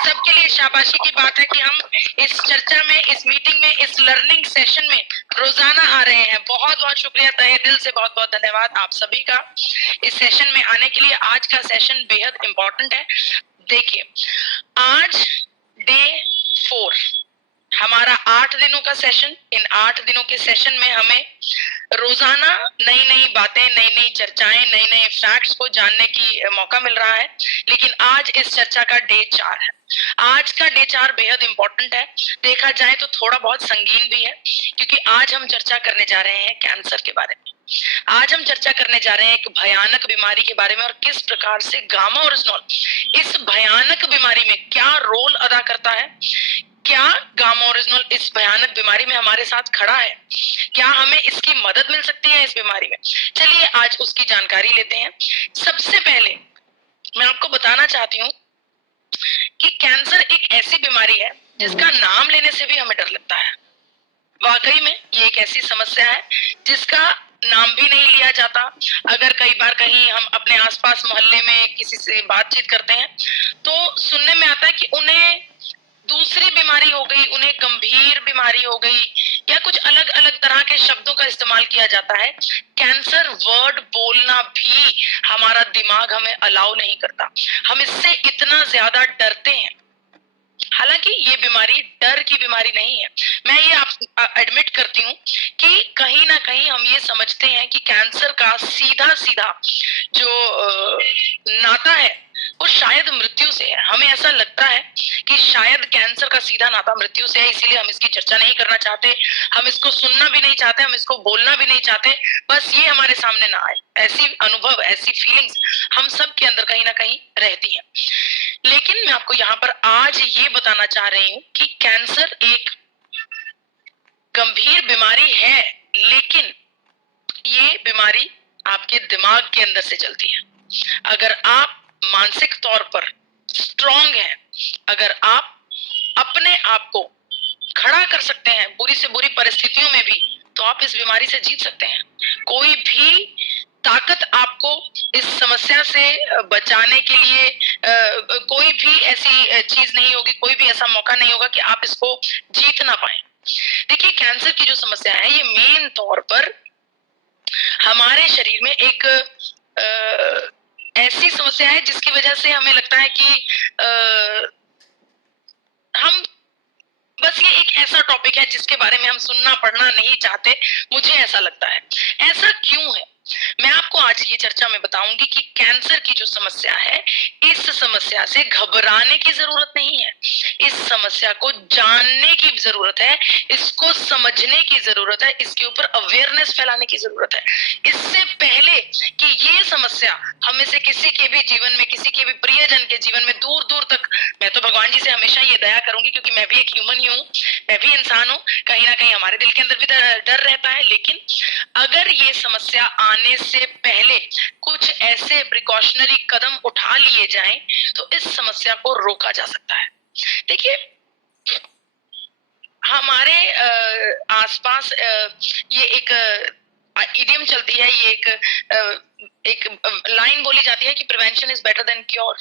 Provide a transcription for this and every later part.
सबके लिए शाबाशी की बात है कि हम इस चर्चा में, इस मीटिंग में, इस लर्निंग सेशन में रोजाना आ रहे हैं। बहुत बहुत शुक्रिया, तहे दिल से बहुत बहुत धन्यवाद आप सभी का इस सेशन में आने के लिए। आज का सेशन बेहद इंपॉर्टेंट है। देखिए, आज डे 4 हमारा 8 दिनों का सेशन। इन 8 दिनों के सेशन में हमें रोजाना नई नई बातें, नई नई चर्चाएं, नए नए फैक्ट्स को जानने की मौका मिल रहा है। लेकिन आज इस चर्चा का डे 4 है। आज का डे 4 बेहद इंपॉर्टेंट है। देखा जाए तो थोड़ा बहुत संगीन भी है, क्योंकि आज हम चर्चा करने जा रहे हैं कैंसर के बारे में। आज हम चर्चा करने जा रहे हैं एक भयानक बीमारी के बारे में, और किस प्रकार से गामा ओरिजिनॉल इस भयानक बीमारी में क्या रोल अदा करता है। क्या गामा ओरिजिनल इस भयानक बीमारी में हमारे साथ खड़ा है? क्या हमें इसकी मदद मिल सकती है इस बीमारी में? चलिए आज उसकी जानकारी लेते हैं। सबसे पहले मैं आपको बताना चाहती हूँ कि कैंसर एक ऐसी बीमारी है जिसका नाम लेने से भी हमें डर लगता है। वाकई में ये एक ऐसी समस्या है जिसका नाम भी नहीं लिया जाता। अगर कई बार कहीं हम अपने आसपास मोहल्ले में किसी से बातचीत करते हैं तो सुनने में आता है कि उन्हें दूसरी बीमारी हो गई, उन्हें गंभीर बीमारी हो गई, या कुछ अलग अलग तरह के शब्दों का इस्तेमाल किया जाता है। कैंसर वर्ड बोलना भी हमारा दिमाग हमें अलाउ नहीं करता। हम इससे इतना ज्यादा डरते हैं। हालांकि ये बीमारी डर की बीमारी नहीं है। मैं ये आप एडमिट करती हूँ कि कहीं ना कहीं हम ये समझते हैं कि कैंसर का सीधा सीधा जो नाता है वो शायद मृत्यु से है। हमें ऐसा लगता है कि शायद कैंसर का सीधा नाता मृत्यु से है, इसीलिए हम इसकी चर्चा नहीं करना चाहते, हम इसको सुनना भी नहीं चाहते, हम इसको बोलना भी नहीं चाहते। बस ये हमारे सामने ना आए। ऐसी अनुभव, ऐसी फीलिंग्स हम सब के अंदर कहीं ना कहीं रहती है। लेकिन मैं आपको यहाँ पर आज ये बताना चाह रही हूँ कि कैंसर एक गंभीर बीमारी है, लेकिन ये बीमारी आपके दिमाग के अंदर से चलती है। अगर आप मानसिक तौर पर स्ट्रांग हैं, अगर आप अपने आप को खड़ा कर सकते हैं बुरी से बुरी परिस्थितियों में भी, तो आप इस बीमारी से जीत सकते हैं। कोई भी ताकत आपको इस समस्या से बचाने के लिए कोई भी ऐसी चीज नहीं होगी, कोई भी ऐसा मौका नहीं होगा कि आप इसको जीत ना पाए। देखिए, कैंसर की जो समस्या है ये मेन तौर पर हमारे शरीर में एक ऐसी समस्या है जिसकी वजह से हमें लगता है कि हम बस ये एक ऐसा टॉपिक है जिसके बारे में हम सुनना पढ़ना नहीं चाहते। मुझे ऐसा लगता है। ऐसा क्यों है? मैं आपको आज ये चर्चा में बताऊंगी कि कैंसर की जो समस्या है, इस समस्या से घबराने की जरूरत नहीं है। इस समस्या को जानने की जरूरत है, इसको समझने की जरूरत है, इसके ऊपर अवेयरनेस फैलाने की जरूरत है। इससे पहले कि ये समस्या हमें से किसी के भी जीवन में, किसी के भी प्रियजन के जीवन में दूर दूर तक, मैं तो भगवान जी से हमेशा ये दया करूंगी, क्योंकि मैं भी एक ह्यूमन ही हूँ, मैं भी इंसान हूँ। कहीं ना कहीं हमारे दिल के अंदर भी डर रहता है। लेकिन अगर ये समस्या आने से पहले कुछ ऐसे प्रिकॉशनरी कदम उठा लिए जाएं तो इस समस्या को रोका जा सकता है। देखिए, हमारे आसपास ये एक इडियम चलती है, ये एक लाइन बोली जाती है कि prevention is better than cure.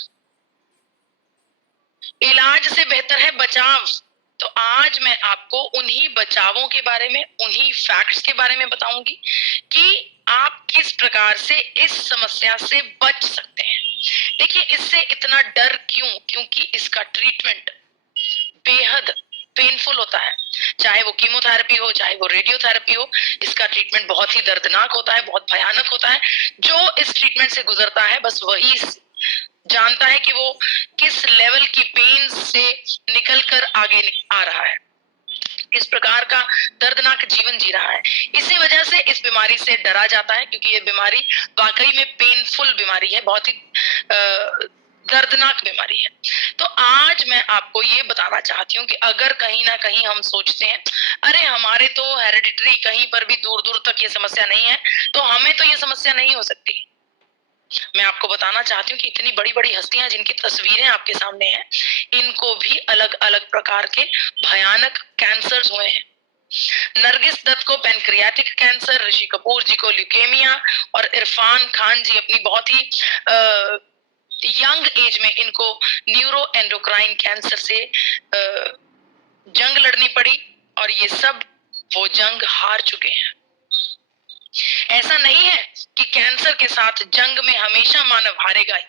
इलाज से बेहतर है बचाव। तो आज मैं आपको उन्हीं बचावों के बारे में, उन्हीं फैक्ट्स के बारे में बताऊंगी कि आप किस प्रकार से इस समस्या से बच सकते हैं। देखिए, इससे इतना डर क्यों? क्योंकि इसका ट्रीटमेंट बेहद पेनफुल होता है। चाहे वो कीमोथेरेपी हो, चाहे वो रेडियोथेरेपी हो, इसका ट्रीटमेंट बहुत ही दर्दनाक होता है, बहुत भयानक होता है। जो इस ट्रीटमेंट से गुजरता है बस वही जानता है कि वो किस लेवल की पेन से निकलकर आगे आ रहा है, किस प्रकार का दर्दनाक जीवन जी रहा है। इसी वजह से इस बीमारी से डरा जाता है, क्योंकि ये बीमारी वाकई में पेनफुल बीमारी है, बहुत ही दर्दनाक बीमारी है। तो आज मैं आपको ये बताना चाहती हूँ कि अगर कहीं ना कहीं हम सोचते हैं अरे हमारे तो हेरिडिटरी कहीं पर भी दूर दूर तक ये समस्या नहीं है, तो हमें तो ये समस्या नहीं हो सकती। मैं आपको बताना चाहती हूँ कि इतनी बड़ी बड़ी हस्तियां जिनकी तस्वीरें आपके सामने हैं, इनको भी अलग अलग प्रकार के भयानक कैंसर हुए हैं। नरगिस दत्त को पैनक्रियाटिक कैंसर, ऋषि कपूर जी को ल्यूकेमिया, और इरफान खान जी अपनी बहुत ही यंग एज में इनको न्यूरो एंडोक्राइन कैंसर से जंग लड़नी पड़ी और ये सब वो जंग हार चुके हैं। ऐसा नहीं है कि कैंसर के साथ जंग में हमेशा मानव हारेगा ही,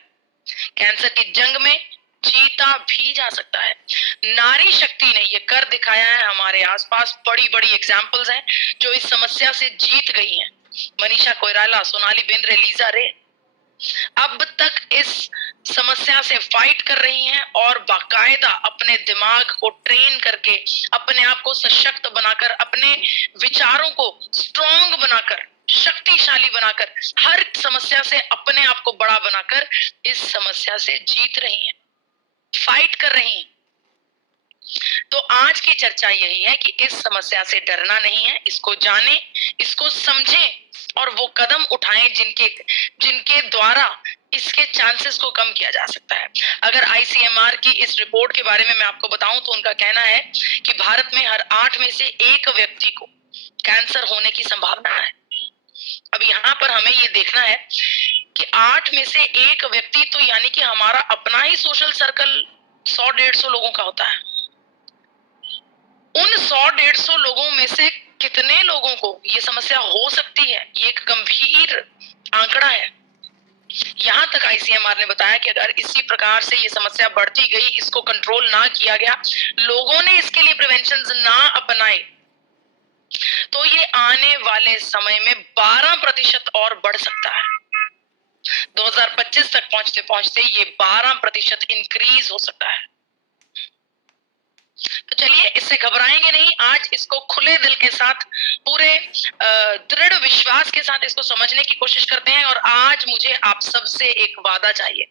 कैंसर की जंग में जीता भी जा सकता है। नारी शक्ति ने ये कर दिखाया है। हमारे आसपास बड़ी बड़ी एग्जाम्पल्स हैं जो इस समस्या से जीत गई हैं। मनीषा कोइराला, सोनाली बेंद्रे, लीजा रे अब तक इस समस्या से फाइट कर रही हैं और बाकायदा अपने दिमाग को ट्रेन करके, अपने आप को सशक्त बनाकर, अपने विचारों को स्ट्रॉन्ग बनाकर, शक्तिशाली बनाकर, हर समस्या से अपने आप को बड़ा बनाकर इस समस्या से जीत रही हैं, फाइट कर रही हैं। तो आज की चर्चा यही है कि इस समस्या से डरना नहीं है, इसको जाने, इसको समझें और वो कदम उठाएं जिनके द्वारा इसके चांसेस को कम किया जा सकता है। अगर आईसीएमआर की इस रिपोर्ट के बारे में मैं आपको बताऊं तो उनका कहना है कि भारत में हर 8 में से 1 व्यक्ति को कैंसर होने की संभावना है। अब यहाँ पर हमें ये देखना है कि 8 में से 1 व्यक्ति, तो यानी कि हमारा अपना ही सोशल सर्कल 100-150 लोगों का होता है। उन 100-150 लोगों में से कितने लोगों को ये समस्या हो सकती है, ये एक गंभीर आंकड़ा है। यहां तक आईसीएमआर ने बताया कि अगर इसी प्रकार से ये समस्या बढ़ती गई, इसको कंट्रोल ना किया गया, लोगों ने इसके लिए प्रिवेंशन ना अपनाए, तो ये आने वाले समय में 12% और बढ़ सकता है। 2025 तक पहुंचते पहुंचते ये 12% इंक्रीज हो सकता है। तो चलिए, इससे घबराएंगे नहीं। आज इसको खुले दिल के साथ, पूरे दृढ़ विश्वास के साथ इसको समझने की कोशिश करते हैं। और आज मुझे आप सबसे एक वादा चाहिए,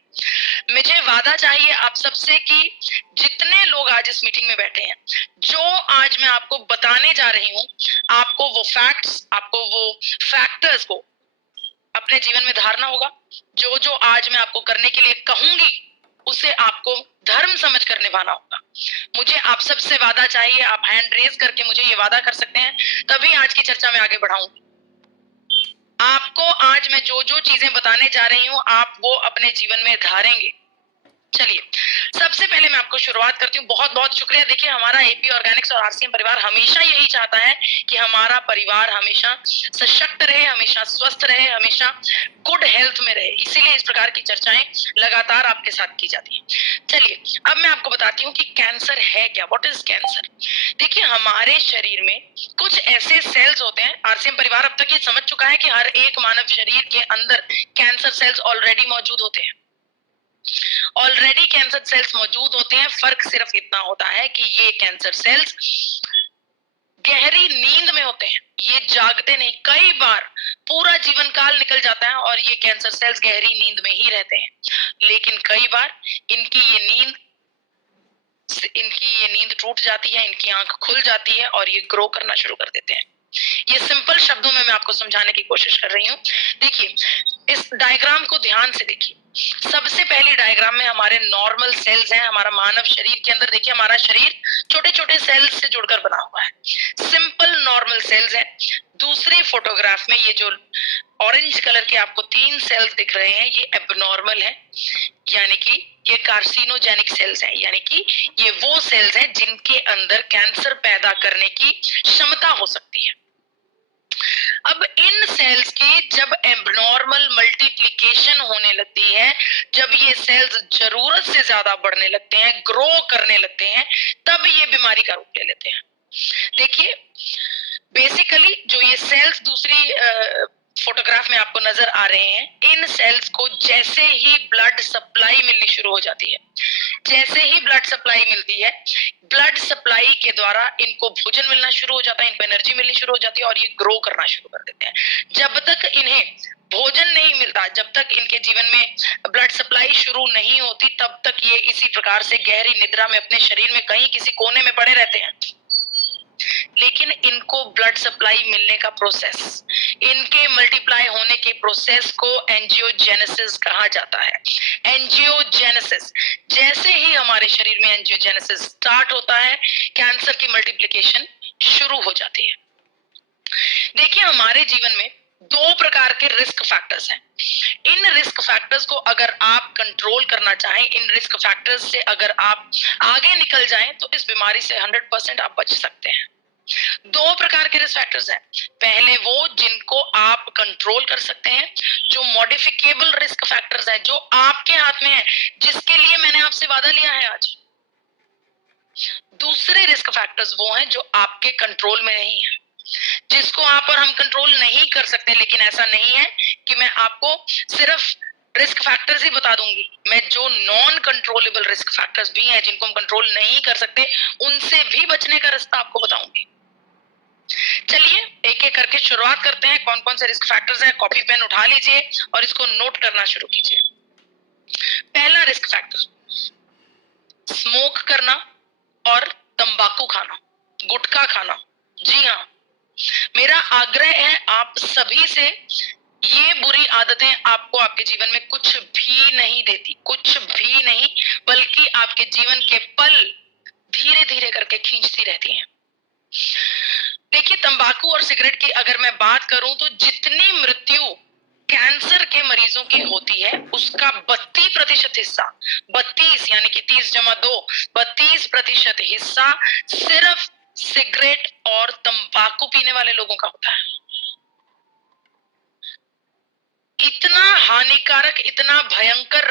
मुझे वादा चाहिए आप सबसे कि जितने लोग आज इस मीटिंग में बैठे हैं, जो आज मैं आपको बताने जा रही हूं, आपको वो फैक्ट्स, आपको वो फैक्टर्स को अपने जीवन में धारना होगा। जो जो आज मैं आपको करने के लिए कहूंगी, उसे आपको धर्म समझ कर निभाना होगा। मुझे आप सबसे वादा चाहिए। आप हैंड रेज करके मुझे ये वादा कर सकते हैं, तभी आज की चर्चा में आगे बढ़ाऊंगी। आपको आज मैं जो जो चीजें बताने जा रही हूं, आप वो अपने जीवन में धारेंगे। चलिए, सबसे पहले मैं आपको शुरुआत करती हूँ। बहुत बहुत शुक्रिया। देखिए, हमारा एपी ऑर्गेनिक्स और आरसीएम परिवार हमेशा यही चाहता है कि हमारा परिवार हमेशा सशक्त रहे, हमेशा स्वस्थ रहे, हमेशा गुड हेल्थ में रहे। इसीलिए इस प्रकार की चर्चाएं लगातार आपके साथ की जाती हैं। चलिए, अब मैं आपको बताती हूँ कि कैंसर है क्या, व्हाट इज कैंसर। देखिए, हमारे शरीर में कुछ ऐसे सेल्स होते हैं, आरसीएम परिवार अब तक ये समझ चुका है कि हर एक मानव शरीर के अंदर कैंसर सेल्स ऑलरेडी मौजूद होते हैं। ऑलरेडी कैंसर सेल्स मौजूद होते हैं। फर्क सिर्फ इतना होता है कि ये कैंसर सेल्स गहरी नींद में होते हैं, ये जागते नहीं। कई बार पूरा जीवन काल निकल जाता है और ये कैंसर सेल्स गहरी नींद में ही रहते हैं, लेकिन कई बार इनकी ये नींद टूट जाती है, इनकी आंख खुल जाती है और ये ग्रो करना शुरू कर देते हैं। ये सिंपल शब्दों में मैं आपको समझाने की कोशिश कर रही हूँ। देखिए, इस डायग्राम को ध्यान से देखिए। सबसे पहली डायग्राम में हमारे नॉर्मल सेल्स हैं। हमारा मानव शरीर के अंदर देखिए, हमारा शरीर छोटे छोटे सेल्स से जुड़कर बना हुआ है, सिंपल नॉर्मल सेल्स हैं। दूसरी फोटोग्राफ में ये जो ऑरेंज कलर के आपको 3 सेल्स दिख रहे हैं, ये एबनॉर्मल है, यानी कि ये कार्सिनोजेनिक सेल्स हैं, यानी कि ये वो सेल्स हैं जिनके अंदर कैंसर पैदा करने की क्षमता हो सकती है। अब इन सेल्स की जब एबनॉर्मल मल्टीप्लिकेशन होने लगती है, जब ये सेल्स जरूरत से ज्यादा बढ़ने लगते हैं, ग्रो करने लगते हैं, तब ये बीमारी का रूप ले लेते हैं। देखिए, बेसिकली जो ये सेल्स दूसरी फोटोग्राफ में आपको नजर आ रहे हैं, इन सेल्स को जैसे ही ब्लड सप्लाई मिलनी शुरू हो जाती है, जैसे ही ब्लड सप्लाई मिलती है, ब्लड सप्लाई के द्वारा इनको भोजन मिलना शुरू हो जाता है, इनको एनर्जी मिलनी शुरू हो जाती है और ये ग्रो करना शुरू कर देते हैं। जब तक इन्हें भोजन नहीं मिलता, जब तक इनके जीवन में ब्लड सप्लाई शुरू नहीं होती, तब तक ये इसी प्रकार से गहरी निद्रा में अपने शरीर में कहीं किसी कोने में पड़े रहते हैं। लेकिन इनको ब्लड सप्लाई मिलने का प्रोसेस, इनके मल्टीप्लाई होने के प्रोसेस को एंजियोजेनेसिस कहा जाता है। एंजियोजेनेसिस, जैसे ही हमारे शरीर में एंजियोजेनेसिस स्टार्ट होता है, कैंसर की मल्टीप्लिकेशन शुरू हो जाती है। देखिए, हमारे जीवन में दो प्रकार के रिस्क फैक्टर्स हैं। इन रिस्क फैक्टर्स को अगर आप कंट्रोल करना चाहें, इन रिस्क फैक्टर्स से अगर आप आगे निकल जाएं तो इस बीमारी से 100% आप बच सकते हैं। दो प्रकार के रिस्क फैक्टर्स हैं। पहले वो जिनको आप कंट्रोल कर सकते हैं, जो मॉडिफिकेबल रिस्क फैक्टर्स हैं, जो आपके हाथ में है, जिसके लिए मैंने आपसे वादा लिया है आज। दूसरे रिस्क फैक्टर्स वो हैं जो आपके कंट्रोल में नहीं है, जिसको आप और हम कंट्रोल नहीं कर सकते। लेकिन ऐसा नहीं है कि मैं आपको सिर्फ रिस्क फैक्टर्स ही बता दूंगी, मैं जो नॉन कंट्रोलेबल रिस्क फैक्टर्स भी हैं, जिनको हम कंट्रोल नहीं कर सकते, उनसे भी बचने का रास्ता आपको बताऊंगी। चलिए एक एक करके शुरुआत करते हैं। कौन कौन से रिस्क फैक्टर्स हैं, कॉपी पेन उठा लीजिए और इसको नोट करना शुरू कीजिए। पहला रिस्क फैक्टर, स्मोक करना और तंबाकू खाना, गुटखा खाना। जी हाँ, मेरा आग्रह है आप सभी से, ये बुरी आदतें आपको आपके जीवन में कुछ भी नहीं देती, कुछ भी नहीं, बल्कि आपके जीवन के पल धीरे धीरे करके खींचती रहती हैं। देखिए, तंबाकू और सिगरेट की अगर मैं बात करूं तो जितनी मृत्यु कैंसर के मरीजों की होती है, उसका 32% हिस्सा, 32 यानी कि 30 जमा 2, 32% हिस्सा सिर्फ सिगरेट और तंबाकू पीने वाले लोगों का होता है। इतना हानिकारक, इतना भयंकर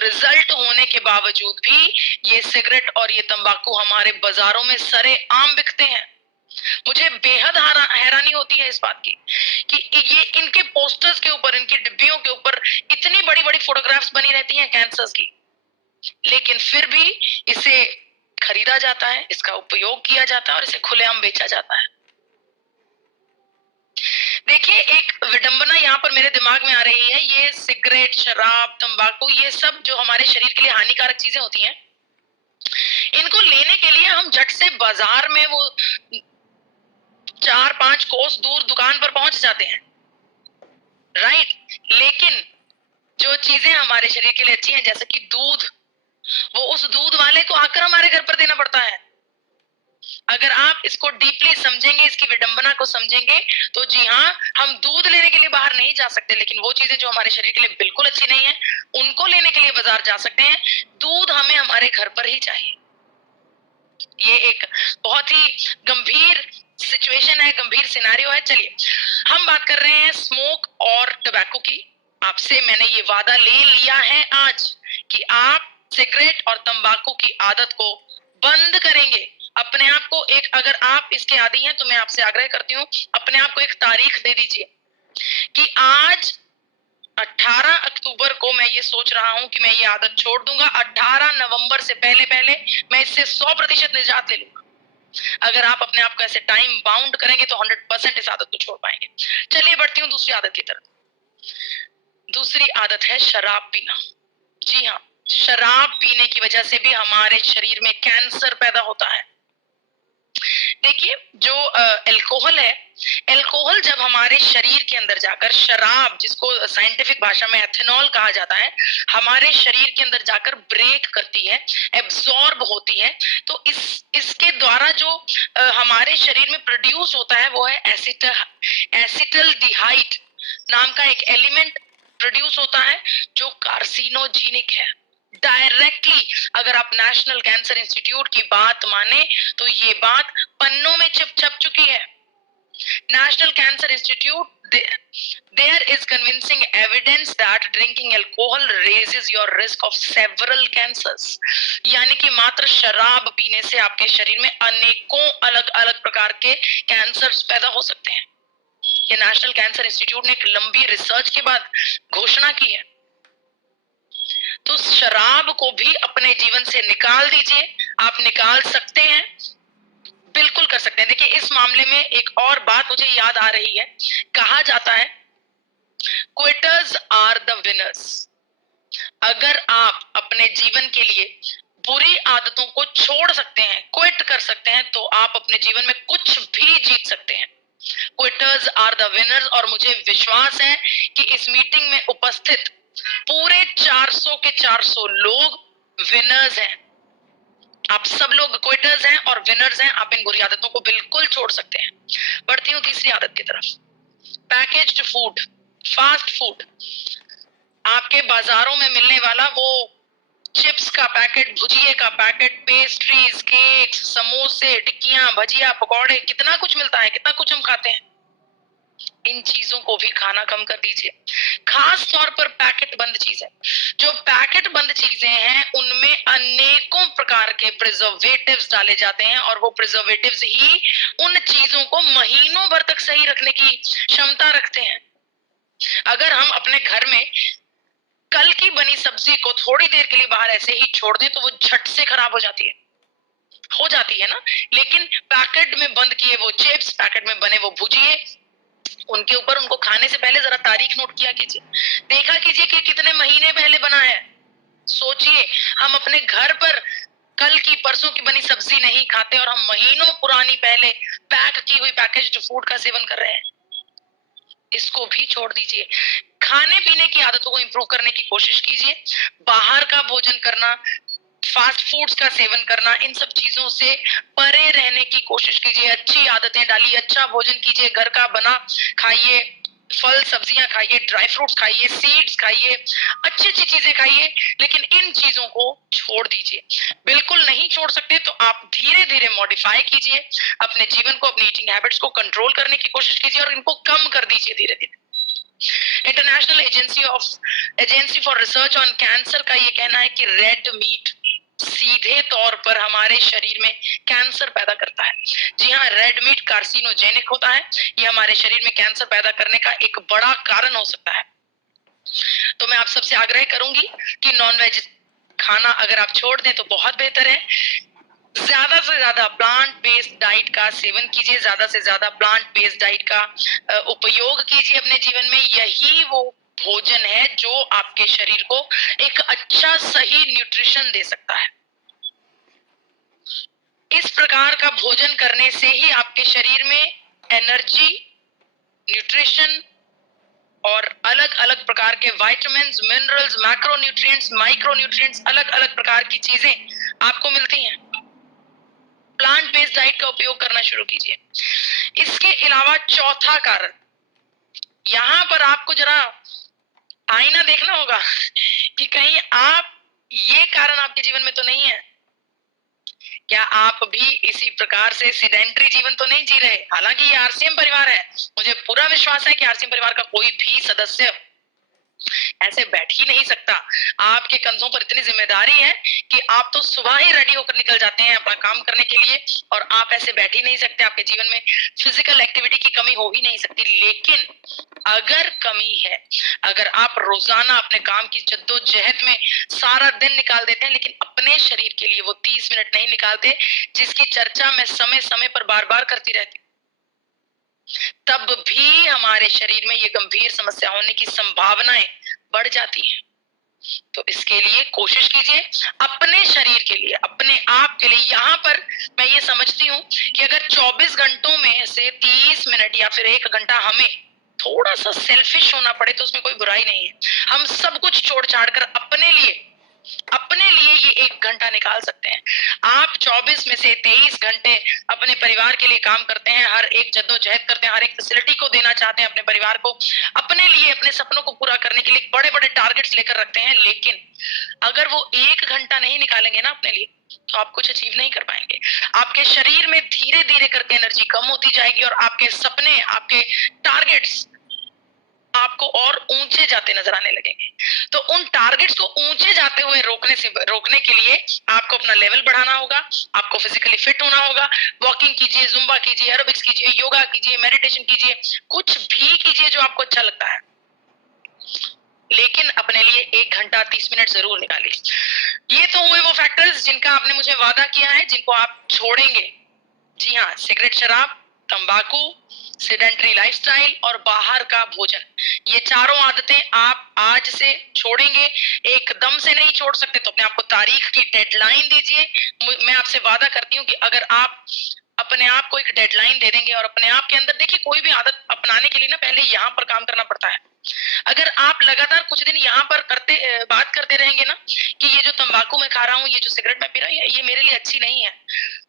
रिजल्ट होने के बावजूद भी ये सिगरेट और ये तंबाकू हमारे बाजारों में सरेआम बिकते हैं। मुझे बेहद हैरानी होती है इस बात की कि ये इनके पोस्टर्स के ऊपर, इनकी डिब्बियों के ऊपर इतनी बड़ी बड़ी फोटोग्राफ्स बनी रहती हैं कैंसर्स की, लेकिन फिर भी इसे खरीदा जाता है, इसका उपयोग किया जाता है और इसे खुलेआम बेचा जाता है। देखिए, एक विडंबना यहाँ पर मेरे दिमाग में आ रही है। ये सिगरेट, शराब, तंबाकू, ये सब जो हमारे शरीर के लिए हानिकारक चीजें होती हैं, इनको लेने के लिए हम झट से बाजार में वो 4-5 कोस दूर दुकान पर पहुंच जाते हैं, राइट। लेकिन जो चीजें हमारे शरीर के लिए अच्छी हैं, जैसे कि दूध, वो उस दूध वाले को आकर हमारे घर पर देना पड़ता है। अगर आप इसको डीपली समझेंगे, इसकी विडंबना को समझेंगे, तो जी हाँ, हम दूध लेने के लिए बाहर नहीं जा सकते, लेकिन वो चीजें जो हमारे शरीर के लिए बिल्कुल अच्छी नहीं है, उनको लेने के लिए बाजार जा सकते हैं। दूध हमें हमारे घर पर ही चाहिए। ये एक बहुत ही गंभीर सिचुएशन है, गंभीर सिनेरियो है। चलिए, हम बात कर रहे हैं स्मोक और टबैको की। आपसे मैंने ये वादा ले लिया है आज कि आप सिगरेट और तंबाकू की आदत को बंद करेंगे। अपने आप को एक, अगर आप इसके आदी हैं तो मैं आपसे आग्रह करती हूँ, अपने आप को एक तारीख दे दीजिए कि आज 18 अक्टूबर को मैं ये सोच रहा हूं कि मैं ये आदत छोड़ दूंगा। 18 नवंबर से पहले पहले मैं इससे 100% निजात ले लूंगा। अगर आप अपने आप को ऐसे टाइम बाउंड करेंगे तो 100% इस आदत को छोड़ पाएंगे। चलिए बढ़ती हूँ दूसरी आदत की तरफ। दूसरी आदत है शराब पीना। जी हाँ, शराब पीने की वजह से भी हमारे शरीर में कैंसर पैदा होता है। देखिए, जो अल्कोहल है, अल्कोहल जब हमारे शरीर के अंदर जाकर, शराब जिसको साइंटिफिक भाषा में एथेनॉल कहा जाता है, हमारे शरीर के अंदर जाकर ब्रेक करती है, एब्जॉर्ब होती है, तो इसके द्वारा जो हमारे शरीर में प्रोड्यूस होता है वो है एसिटल्डिहाइड नाम का एक एलिमेंट प्रोड्यूस होता है, जो कार्सिनोजेनिक है। डायरेक्टली अगर आप नेशनल कैंसर इंस्टीट्यूट की बात माने तो ये बात पन्नों में छप चुकी है। National cancer institute, there is convincing evidence that drinking alcohol raises your risk of several cancers। यानी कि मात्र शराब पीने से आपके शरीर में अनेकों अलग अलग प्रकार के कैंसर पैदा हो सकते हैं। ये नेशनल कैंसर इंस्टीट्यूट ने एक लंबी रिसर्च के बाद घोषणा की है। तो शराब को भी अपने जीवन से निकाल दीजिए। आप निकाल सकते हैं, बिल्कुल कर सकते हैं। देखिए, इस मामले में एक और बात मुझे याद आ रही है। कहा जाता है क्विटर्स आर द विनर्स। अगर आप अपने जीवन के लिए बुरी आदतों को छोड़ सकते हैं, क्विट कर सकते हैं, तो आप अपने जीवन में कुछ भी जीत सकते हैं। Quitters are the winners. और मुझे विश्वास है कि इस मीटिंग में उपस्थित पूरे 400 के 400 लोग विनर्स हैं। आप सब लोग क्विटर्स हैं और विनर्स हैं। आप इन बुरी आदतों को बिल्कुल छोड़ सकते हैं। बढ़ती हूँ तीसरी आदत की तरफ। पैकेज्ड फूड, फास्ट फूड, आपके बाजारों में मिलने वाला वो चिप्स का पैकेट, भुजिए का पैकेट, पेस्ट्रीज, केक्स, समोसे, टिक्कियां, भजिया, पकौड़े, कितना कुछ मिलता है, कितना कुछ हम खाते हैं। इन चीजों को भी खाना कम कर दीजिए। खास तौर पर पैकेट बंद चीजें, जो पैकेट बंद चीजें हैं उनमें अनेकों प्रकार के प्रिजर्वेटिव्स डाले जाते हैं और वो प्रिजर्वेटिव्स ही उन चीजों को महीनों भर तक सही रखने की क्षमता रखते हैं। अगर हम अपने घर में कल की बनी सब्जी को थोड़ी देर के लिए बाहर ऐसे ही छोड़ दें तो वो झट से खराब हो जाती है ना। लेकिन पैकेट में बंद किए वो चिप्स, पैकेट में बने वो भुजिए, उनके ऊपर उनको खाने से पहले जरा तारीख नोट किया कीजिए, देखा कीजिए कि कितने महीने पहले बना है। सोचिए, हम अपने घर पर कल की परसों की बनी सब्जी नहीं खाते और हम महीनों पुरानी पहले पैक की हुई पैकेज्ड फूड का सेवन कर रहे हैं। इसको भी छोड़ दीजिए। खाने पीने की आदतों को इंप्रूव करने की कोशिश कीजिए। बाहर का भोजन करना, फास्ट फूड्स का सेवन करना, इन सब चीजों से परे रहने की कोशिश कीजिए। अच्छी आदतें डालिए, अच्छा भोजन कीजिए, घर का बना खाइए, फल सब्जियां खाइए, ड्राई फ्रूट्स खाइए, सीड्स खाइए, अच्छी अच्छी चीजें खाइए, लेकिन इन चीजों को छोड़ दीजिए। बिल्कुल नहीं छोड़ सकते तो आप धीरे धीरे मॉडिफाई कीजिए अपने जीवन को, अपनी ईटिंग हैबिट्स को कंट्रोल करने की कोशिश कीजिए और इनको कम कर दीजिए धीरे धीरे। International agency for research on cancer का ये कहना है कि रेड मीट सीधे तौर पर हमारे शरीर में कैंसर पैदा करता है। जी हाँ, रेड मीट कार्सिनोजेनिक होता है। ये हमारे शरीर में कैंसर पैदा करने का एक बड़ा कारण हो सकता है। तो मैं आप सबसे आग्रह करूंगी कि नॉनवेज खाना अगर आप छोड़ दें तो बहुत बेहतर है। ज्यादा से ज्यादा प्लांट बेस्ड डाइट का सेवन कीजिए, ज्यादा से ज्यादा प्लांट बेस्ड डाइट का उपयोग कीजिए अपने जीवन में। यही वो भोजन है जो आपके शरीर को एक अच्छा सही न्यूट्रिशन दे सकता है। इस प्रकार का भोजन करने से ही आपके शरीर में एनर्जी, न्यूट्रिशन और अलग अलग प्रकार के विटामिन्स, मिनरल्स, मैक्रोन्यूट्रिएंट्स, माइक्रोन्यूट्रिएंट्स, अलग अलग प्रकार की चीजें आपको मिलती हैं। प्लांट बेस्ड डाइट का उपयोग करना शुरू कीजिए। इसके अलावा चौथा कारण, यहां पर आपको जरा आईना देखना होगा कि कहीं आप ये कारण आपके जीवन में तो नहीं है। क्या आप भी इसी प्रकार से सिडेंटरी जीवन तो नहीं जी रहे? हालांकि ये आरसीएम परिवार है, मुझे पूरा विश्वास है कि आरसीएम परिवार का कोई भी सदस्य ऐसे बैठ ही नहीं सकता। आपके कंधों पर इतनी जिम्मेदारी है कि आप तो सुबह ही रेडी होकर निकल जाते हैं अपना काम करने के लिए और आप ऐसे बैठ ही नहीं सकते। आपके जीवन में फिजिकल एक्टिविटी की कमी हो ही नहीं सकती। लेकिन अगर कमी है, अगर आप रोजाना अपने काम की जद्दोजहद में सारा दिन निकाल देते हैं लेकिन अपने शरीर के लिए वो 30 मिनट नहीं निकालते जिसकी चर्चा मैं समय समय पर बार बार करती रहती, तब भी हमारे शरीर में ये गंभीर समस्या होने की संभावनाएं बढ़ जाती हैं। तो इसके लिए कोशिश कीजिए अपने शरीर के लिए, अपने आप के लिए। यहाँ पर मैं ये समझती हूँ कि अगर 24 घंटों में से 30 मिनट या फिर 1 घंटा हमें थोड़ा सा सेल्फिश होना पड़े तो उसमें कोई बुराई नहीं है। हम सब कुछ छोड़ छाड़ कर अपने लिए ये 1 घंटा निकाल सकते हैं। आप 24 में से 23 घंटे अपने परिवार के लिए काम करते हैं, हर एक जद्दोजहद करते हैं, हर एक फैसिलिटी को देना चाहते हैं अपने परिवार को, अपने लिए, अपने सपनों को पूरा करने के लिए बड़े बड़े टारगेट्स लेकर रखते हैं। लेकिन अगर वो 1 घंटा नहीं निकालेंगे ना अपने लिए तो आप कुछ अचीव नहीं कर पाएंगे। आपके शरीर में धीरे धीरे करके एनर्जी कम होती जाएगी और आपके सपने, आपके टारगेट्स आपको और ऊंचे जाते नजर आने लगेंगे। तो उन टारगेट्स को ऊंचे जाते हुए रोकने के लिए आपको अपना लेवल बढ़ाना होगा, आपको फिजिकली फिट होना होगा। वॉकिंग कीजिए, जुम्बा कीजिए, एरोबिक्स कीजिए, योगा कीजिए, मेडिटेशन कीजिए, कुछ भी कीजिए जो आपको अच्छा लगता है, लेकिन अपने लिए 1 घंटा 30 मिनट जरूर निकालिए। ये तो हुए वो फैक्टर्स जिनका आपने मुझे वादा किया है, जिनको आप छोड़ेंगे। जी हाँ, सिगरेट, शराब, तंबाकू, सेडेंटरी लाइफस्टाइल और बाहर का भोजन, ये चारों आदतें आप आज से छोड़ेंगे। एकदम से नहीं छोड़ सकते तो अपने आप को तारीख की डेडलाइन दीजिए। मैं आपसे वादा करती हूँ कि अगर आप अपने आप को एक डेडलाइन दे देंगे और अपने आप के अंदर, देखिए कोई भी आदत अपनाने के लिए ना पहले यहाँ पर काम करना पड़ता है। अगर आप लगातार कुछ दिन यहाँ पर बात करते रहेंगे ना कि ये जो तंबाकू मैं खा रहा हूँ, ये जो सिगरेट मैं पी रहा हूँ, ये मेरे लिए अच्छी नहीं है,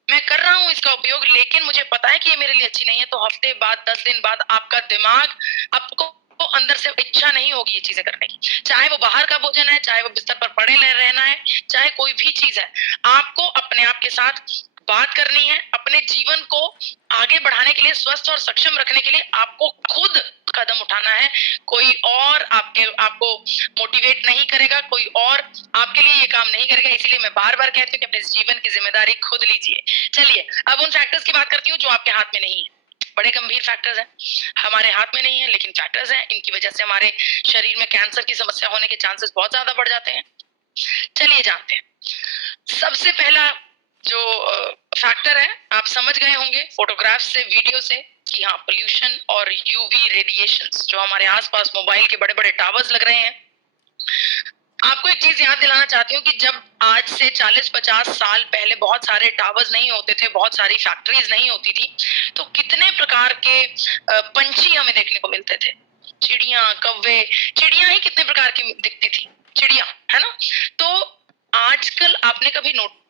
मैं कर रहा हूँ इसका उपयोग, लेकिन मुझे पता है कि ये मेरे लिए अच्छी नहीं है, तो हफ्ते बाद 10 दिन बाद आपका दिमाग आपको अंदर से इच्छा नहीं होगी ये चीजें करने की। चाहे वो बाहर का भोजन है, चाहे वो बिस्तर पर पड़े रहना है, चाहे कोई भी चीज है, आपको अपने आप के साथ बात करनी है। अपने जीवन को आगे बढ़ाने के लिए, स्वस्थ और सक्षम रखने के लिए आपको खुद कदम उठाना है। कोई और आपको मोटिवेट नहीं करेगा, कोई और आपके लिए ये काम नहीं करेगा। इसीलिए मैं बार बार कहती हूँ कि अपने जीवन की जिम्मेदारी खुद लीजिए। चलिए अब उन फैक्टर्स की बात करती हूँ जो आपके हाथ में नहीं है। बड़े गंभीर फैक्टर्स हैं, हमारे हाथ में नहीं है लेकिन फैक्टर्स हैं। इनकी वजह से हमारे शरीर में कैंसर की समस्या होने के चांसेस बहुत ज्यादा बढ़ जाते हैं। चलिए जानते हैं। सबसे पहला जो फैक्टर है, आप समझ गए होंगे फोटोग्राफ से, वीडियो से, कि हाँ, पोल्यूशन और यूवी रेडिएशंस जो हमारे आसपास मोबाइल के बड़े बड़े टावर्स लग रहे हैं। आपको एक चीज याद दिलाना चाहती हूँ कि जब आज से 40-50 साल पहले बहुत सारे टावर्स नहीं होते थे, बहुत सारी फैक्ट्रीज नहीं होती थी, तो कितने प्रकार के पंछी हमें देखने को मिलते थे। चिड़िया, कौवे, चिड़िया ही कितने प्रकार की दिखती थी, चिड़िया, है ना। तो आजकल आपने कभी नोट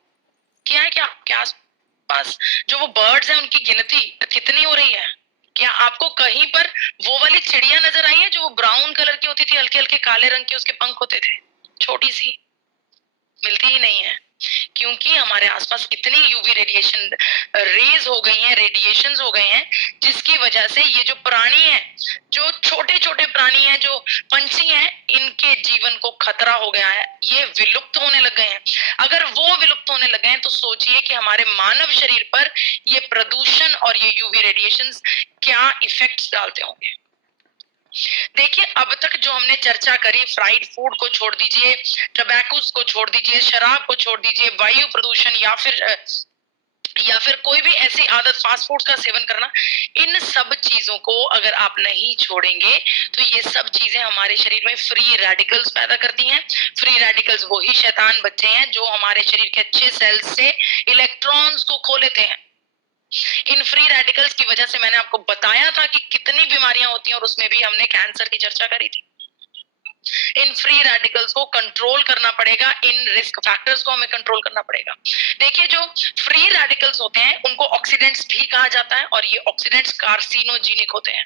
किया है कि आपके आसपास जो वो बर्ड्स हैं उनकी गिनती कितनी हो रही है? क्या आपको कहीं पर वो वाली चिड़िया नजर आई है जो वो ब्राउन कलर की होती थी, हल्के हल्के काले रंग के उसके पंख होते थे, छोटी सी? मिलती ही नहीं है, क्योंकि हमारे आसपास इतनी यूवी रेडिएशन रेज हो गई हैं, रेडिएशंस हो गए हैं, जिसकी वजह से ये जो प्राणी हैं, जो छोटे छोटे प्राणी हैं, जो पंछी हैं, इनके जीवन को खतरा हो गया है। ये विलुप्त होने लग गए हैं। अगर वो विलुप्त होने लग गए हैं तो सोचिए कि हमारे मानव शरीर पर ये प्रदूषण और ये यूवी रेडिएशंस क्या इफेक्ट्स डालते होंगे। देखिए, अब तक जो हमने चर्चा करी, फ्राइड फूड को छोड़ दीजिए, टबैकोस को छोड़ दीजिए, शराब को छोड़ दीजिए, वायु प्रदूषण या फिर कोई भी ऐसी आदत, फास्ट फूड का सेवन करना, इन सब चीजों को अगर आप नहीं छोड़ेंगे तो ये सब चीजें हमारे शरीर में फ्री रेडिकल्स पैदा करती हैं। फ्री रेडिकल्स वही शैतान बच्चे हैं जो हमारे शरीर के अच्छे सेल्स से इलेक्ट्रॉन्स को खो लेते हैं। इन फ्री रेडिकल्स की वजह से मैंने आपको बताया था कि कितनी बीमारियां होती हैं, और उसमें भी हमने कैंसर की चर्चा करी थी। इन फ्री रेडिकल्स को कंट्रोल करना पड़ेगा, इन रिस्क फैक्टर्स को हमें कंट्रोल करना पड़ेगा। देखिए, जो फ्री रेडिकल्स होते हैं उनको ऑक्सीडेंट्स भी कहा जाता है, और ये ऑक्सीडेंट्स कार्सिनोजेनिक होते हैं।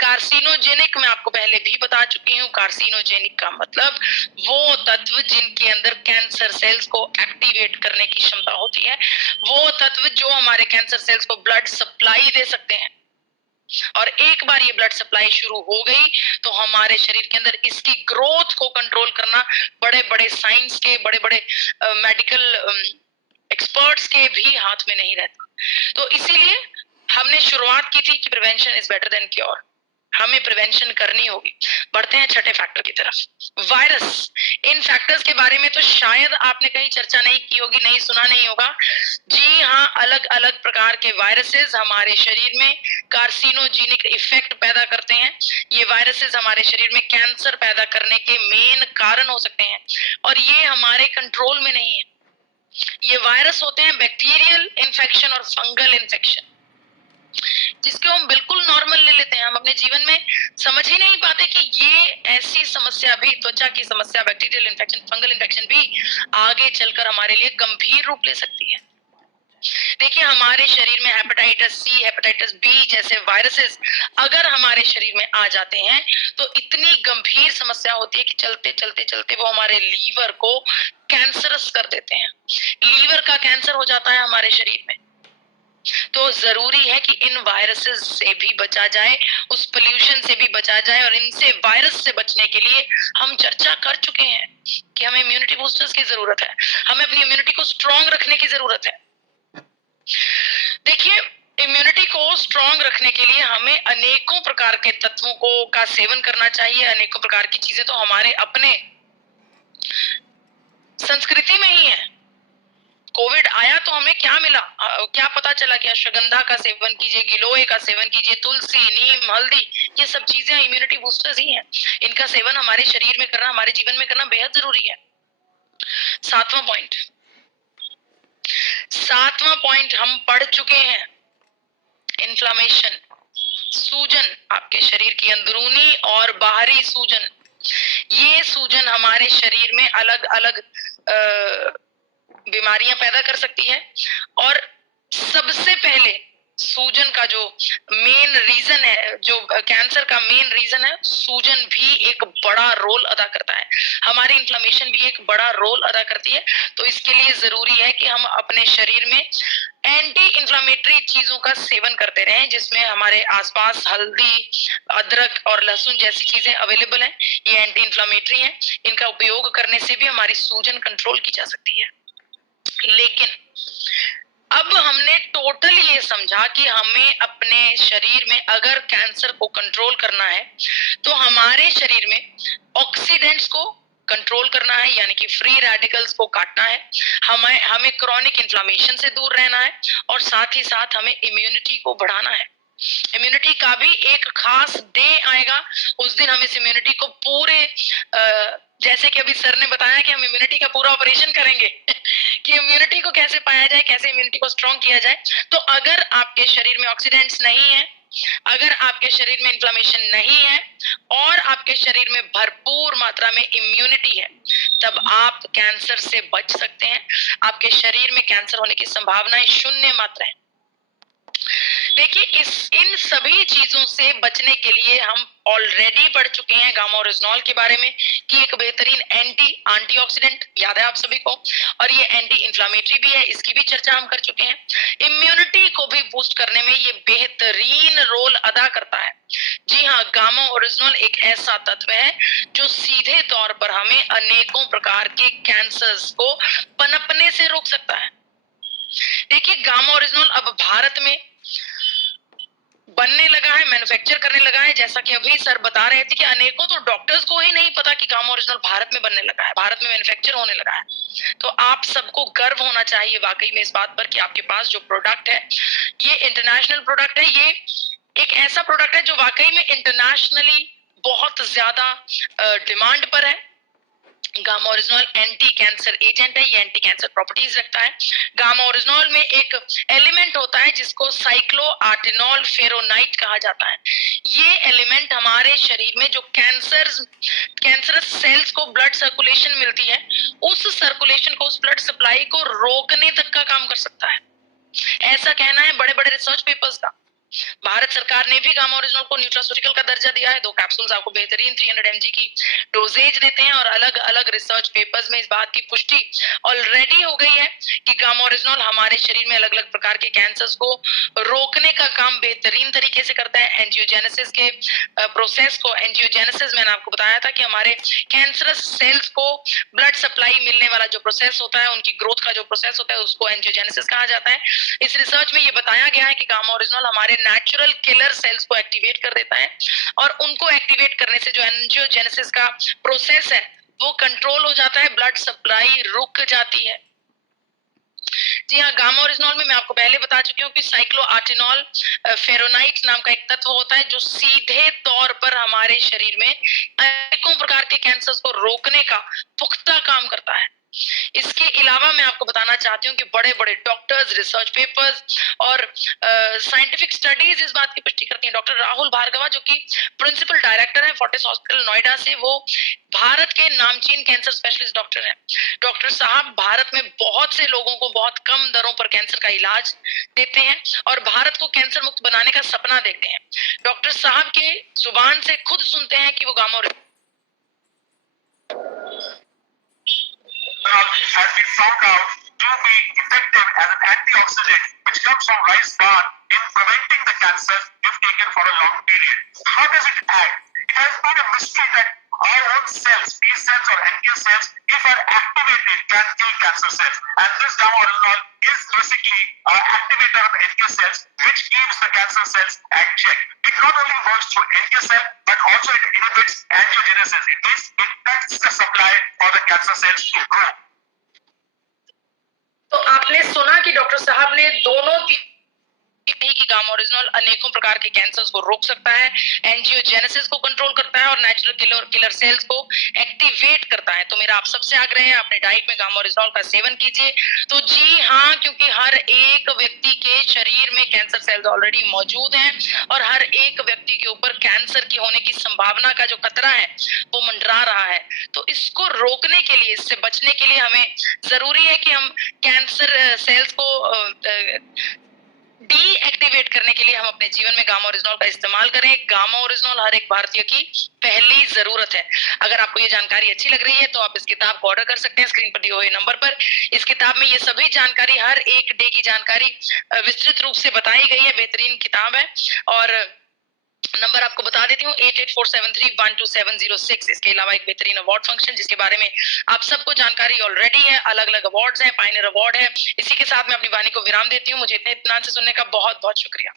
कार्सिनोजेनिक मैं आपको पहले भी बता चुकी हूँ। कार्सिनोजेनिक का मतलब वो तत्व जिनके अंदर कैंसर सेल्स को एक्टिवेट करने की क्षमता होती है, वो तत्व जो हमारे कैंसर सेल्स को ब्लड सप्लाई दे सकते हैं। और एक बार ये ब्लड सप्लाई शुरू हो गई तो हमारे शरीर के अंदर इसकी ग्रोथ को कंट्रोल करना बड़े बड़े साइंस के, बड़े बड़े मेडिकल एक्सपर्ट्स के भी हाथ में नहीं रहता। तो इसीलिए हमने शुरुआत की थी कि prevention is better than cure, हमें प्रिवेंशन करनी होगी। बढ़ते हैं छठे फैक्टर की तरफ, वायरस। इन फैक्टर्स के बारे में तो शायद आपने कहीं चर्चा नहीं की होगी, नहीं सुना नहीं होगा। जी हाँ, अलग अलग प्रकार के वायरसेस हमारे शरीर में कार्सिनोजेनिक इफेक्ट पैदा करते हैं। ये वायरसेस हमारे शरीर में कैंसर पैदा करने के मेन कारण हो सकते हैं, और ये हमारे कंट्रोल में नहीं है। ये वायरस होते हैं बैक्टीरियल इन्फेक्शन और फंगल इन्फेक्शन, जिसको हम बिल्कुल नॉर्मल ले लेते हैं। हम अपने जीवन में समझ ही नहीं पाते कि ये ऐसी समस्या भी, त्वचा की समस्या, बैक्टीरियल इन्फेक्शन, फंगल इन्फेक्शन भी आगे चलकर हमारे लिए गंभीर रूप ले सकती है। देखिए, हमारे शरीर में हेपेटाइटिस सी, हेपेटाइटिस बी जैसे वायरसेस अगर हमारे शरीर में आ जाते हैं तो इतनी गंभीर समस्या होती है कि चलते चलते चलते वो हमारे लीवर को कैंसरस कर देते हैं। लीवर का कैंसर हो जाता है हमारे शरीर में। तो जरूरी है कि इन वायरसेस से भी बचा जाए, उस पोल्यूशन से भी बचा जाए, और इनसे, वायरस से बचने के लिए हम चर्चा कर चुके हैं कि हमें इम्यूनिटी बूस्टर्स की जरूरत है, हमें अपनी इम्यूनिटी को स्ट्रॉन्ग रखने की जरूरत है। देखिए, इम्यूनिटी को स्ट्रॉन्ग रखने के लिए हमें अनेकों प्रकार के तत्वों को का सेवन करना चाहिए। अनेकों प्रकार की चीजें तो हमारे अपने संस्कृति में ही है। कोविड आया तो हमें क्या मिला, क्या पता चला कि अश्वगंधा का सेवन कीजिए, गिलोय का सेवन कीजिए, तुलसी, नीम, हल्दी, ये सब चीजें इम्यूनिटी बूस्टर्स ही हैं। इनका सेवन हमारे शरीर में करना, हमारे जीवन में करना बेहद जरूरी है। सातवां पॉइंट हम पढ़ चुके हैं, इन्फ्लामेशन, सूजन, आपके शरीर की अंदरूनी और बाहरी सूजन। ये सूजन हमारे शरीर में अलग अलग बीमारियां पैदा कर सकती है, और का जो मेन रीजन है, जो कैंसर का मेन रीजन है, सूजन भी एक बड़ा रोल अदा करता है, हमारी इन्फ्लेमेशन भी एक बड़ा रोल अदा करती है। तो इसके लिए जरूरी है कि हम अपने शरीर में एंटी इंफ्लेमेटरी चीजों का सेवन करते रहें, जिसमें हमारे आसपास हल्दी, अदरक और लहसुन जैसी चीजें अवेलेबल हैं। ये एंटी इंफ्लेमेटरी हैं, इनका उपयोग करने से भी हमारी सूजन कंट्रोल की जा सकती है। लेकिन अब हमने टोटल ये समझा कि हमें अपने शरीर में अगर कैंसर को कंट्रोल करना है तो हमारे शरीर में ऑक्सीडेंट्स को कंट्रोल करना है, यानी कि फ्री रेडिकल्स को काटना है, हमें क्रॉनिक इन्फ्लेमेशन से दूर रहना है, और साथ ही साथ हमें इम्यूनिटी को बढ़ाना है। इम्यूनिटी का भी एक खास डे आएगा, उस दिन हम इस इम्यूनिटी को पूरे जैसे कि अभी सर ने बताया कि हम इम्यूनिटी का पूरा ऑपरेशन करेंगे कि इम्यूनिटी को कैसे पाया जाए, कैसे इम्यूनिटी को स्ट्रॉन्ग किया जाए। तो अगर आपके शरीर में ऑक्सीडेंट्स नहीं है, अगर आपके शरीर में इन्फ्लेमेशन नहीं है और आपके शरीर में भरपूर मात्रा में इम्यूनिटी है, तब आप कैंसर से बच सकते हैं। आपके शरीर में कैंसर होने की संभावनाएं शून्य मात्रा है। देखिए, इन सभी चीजों से बचने के लिए हम ऑलरेडी पढ़ चुके हैं गामा ओरिजिनॉल के बारे में कि एक बेहतरीन एंटीऑक्सीडेंट, याद है आप सभी को, और ये एंटी इंफ्लेमेटरी भी है, इसकी भी चर्चा हम कर चुके हैं। इम्यूनिटी को भी बूस्ट करने में ये बेहतरीन रोल अदा करता है। जी हाँ, गामा ओरिजिनॉल एक ऐसा तत्व है जो सीधे तौर पर हमें अनेकों प्रकार के कैंसर्स को पनपने से रोक सकता है। देखिए, गामा ओरिजिनॉल अब भारत में बनने लगा है, मैन्युफैक्चर करने लगा है। जैसा कि अभी सर बता रहे थे कि अनेकों तो डॉक्टर्स को ही नहीं पता कि गामा ओरिजिनल भारत में बनने लगा है, भारत में मैन्युफैक्चर होने लगा है। तो आप सबको गर्व होना चाहिए वाकई में इस बात पर कि आपके पास जो प्रोडक्ट है ये इंटरनेशनल प्रोडक्ट है। ये एक ऐसा प्रोडक्ट है जो वाकई में इंटरनेशनली बहुत ज्यादा डिमांड पर है। Gamma oryzanol anti cancer agent है, ये एंटी कैंसर प्रॉपर्टीज रखता है। गामा ओरिजिनॉल में एक एलिमेंट होता है जिसको साइक्लोआर्टिनॉल फेरोनाइट कहा जाता है। ये एलिमेंट हमारे शरीर में जो कैंसरस सेल्स को ब्लड सर्कुलेशन मिलती है, उस सर्कुलेशन को, उस ब्लड सप्लाई को रोकने तक का काम कर सकता है, ऐसा कहना है बड़े बड़े रिसर्च पेपर्स का। भारत सरकार ने भी गामा ओरिजिनल को न्यूट्रास्यूटिकल का दर्जा दिया है। 2 कैप्सूल्स आपको बेहतरीन 300 mg की डोजेज देते हैं, और अलग अलग रिसर्च पेपर्स में इस बात की पुष्टि ऑलरेडी हो गई है कि गामा ओरिजिनल हमारे शरीर में अलग अलग प्रकार के कैंसर्स को रोकने का काम बेहतरीन तरीके से करता है। एंजियोजेनेसिस के प्रोसेस को, एंजियोजेनेसिस मैंने आपको बताया था कि हमारे कैंसरस सेल्स को ब्लड सप्लाई मिलने वाला जो प्रोसेस होता है, उनकी ग्रोथ का जो प्रोसेस होता है, उसको एंजियोजेनेसिस कहा जाता है। इस रिसर्च में ये बताया गया है कि गामा ओरिजिनल हमारे नेचुरल किलर सेल्स को एक्टिवेट कर देता है, और उनको एक्टिवेट करने से जो एंजियोजेनेसिस का प्रोसेस है वो कंट्रोल हो जाता है, ब्लड सप्लाई रुक जाती है। जी हाँ, गामा ओरिजिनॉल में मैं आपको पहले बता चुकी हूँ कि साइक्लोआर्टिनॉल फेरोनाइट नाम का एक तत्व होता है जो सीधे तौर पर हमारे शरीर में अनेकों प्रकार के कैंसर्स को रोकने का पुख्ता काम करता है। इसके अलावा मैं आपको बताना चाहती हूँ कि बड़े बड़े डॉक्टर्स, रिसर्च पेपर्स और साइंटिफिक स्टडीज इस बात की पुष्टि करती हैं। डॉक्टर राहुल भार्गवा, जो कि प्रिंसिपल डायरेक्टर है फोर्टिस हॉस्पिटल नोएडा से, वो भारत के नामचीन कैंसर स्पेशलिस्ट डॉक्टर हैं। डॉक्टर साहब भारत में बहुत से लोगों को बहुत कम दरों पर कैंसर का इलाज देते हैं और भारत को कैंसर मुक्त बनाने का सपना देखते हैं। डॉक्टर साहब के जुबान से खुद सुनते हैं कि वो gamma has been found out to be effective as an antioxidant which comes from rice bran in preventing the cancer if taken for a long period. How does it act? It has been a mystery that our own cells, B cells or NK cells, if are activated, can kill cancer cells. And this gamma oryzanol is basically an activator of NK cells which keeps the cancer cells at check. It not only works through NK cell but also it inhibits angiogenesis. It means it cuts the supply for the cancer cells to grow. तो आपने सुना कि doctor साहब ने दोनों कि gamma original अनेकों प्रकार के कैंसर्स को रोक सकता है, एंजियोजेनेसिस को कंट्रोल करता है और नेचुरल किलर सेल्स को एक्टिवेट करता है। तो मेरा आप सबसे आग्रह है, अपने डाइट में गामा ओरिजिनल का सेवन कीजिए। तो जी हाँ, क्योंकि हर एक व्यक्ति के शरीर में कैंसर सेल्स ऑलरेडी मौजूद हैं और हर एक व्यक्ति के ऊपर कैंसर की होने की संभावना का जो खतरा है वो मंडरा रहा है। तो इसको रोकने के लिए, इससे बचने के लिए हमें जरूरी है कि हम कैंसर सेल्स को डीएक्टिवेट करने के लिए हम अपने जीवन में गामा ओरिजिनॉल का इस्तेमाल करें। गामा ओरिजिनॉल हर एक भारतीय की पहली जरूरत है। अगर आपको ये जानकारी अच्छी लग रही है तो आप इस किताब को ऑर्डर कर सकते हैं स्क्रीन पर दिए हुए नंबर पर। इस किताब में ये सभी जानकारी, हर एक डे की जानकारी विस्तृत रूप से बताई गई है। बेहतरीन किताब है। और नंबर आपको बता देती हूँ 8847312706। इसके अलावा एक बेहतरीन अवार्ड फंक्शन जिसके बारे में आप सबको जानकारी ऑलरेडी है। अलग अलग अवार्ड्स हैं, पायनियर अवार्ड है। इसी के साथ मैं अपनी वाणी को विराम देती हूँ। मुझे इतने इत्मीनान से सुनने का बहुत बहुत शुक्रिया।